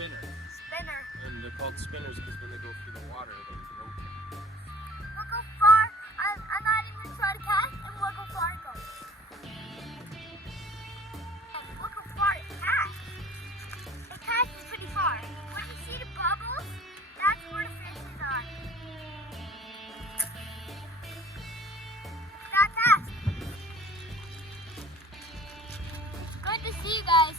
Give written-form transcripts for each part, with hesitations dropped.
spinner. Spinner. And they're called spinners because when they go through the water, they rotate. Look how far. I'm not even trying to cast, and look how far it goes. And look how far it casts. It casts pretty far. When you see the bubbles, that's where the fishes are. That cast. Good to see you guys.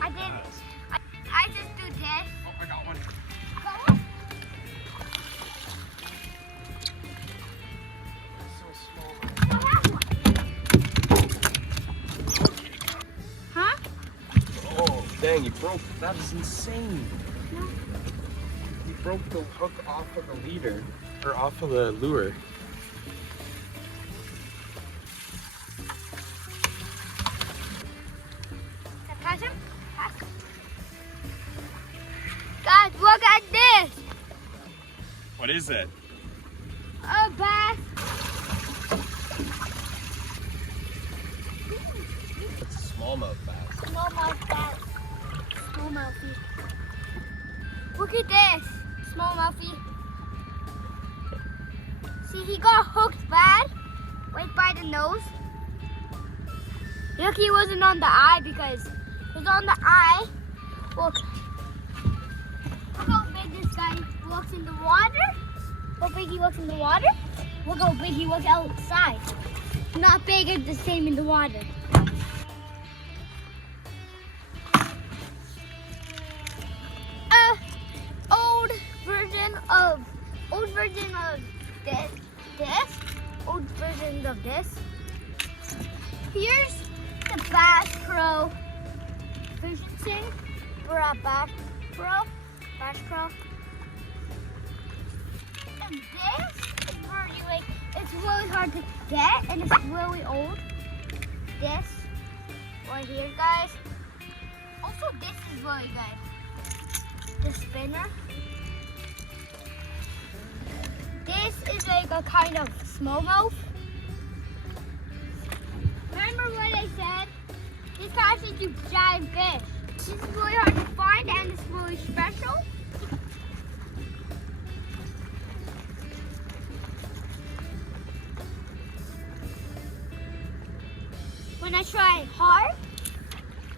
I did it. I just do this. Oh, I got one. So small. Huh? Oh, dang, you broke. That is insane. No. You broke the hook off of the leader, or off of the lure. Catch him? Guys, look at this. What is it? A bass. It's a smallmouth bass. Smallmouth bass. Smallmouthy. Look at this. Smallmouthy. See, he got hooked bad. Right by the nose. Look, he wasn't on the eye because he was on the eye. Look. Look how big this guy looks in the water. How big he looks in the water. Look how big he looks outside. Not big and the same in the water. Old version of old version of this. Here's the Bass Pro fishing for a Bass Pro. And this is really it's really hard to get and it's really old. This right here, guys. Also, this is really good. The spinner. This is like a kind of smallmouth. Remember what I said? This catches you giant fish. This is really hard to find and it's really special. When I try hard,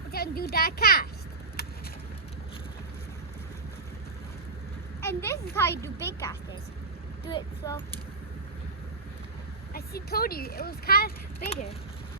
it doesn't do that cast. And this is how you do big casters. Do it slow. I told you it was kind of bigger.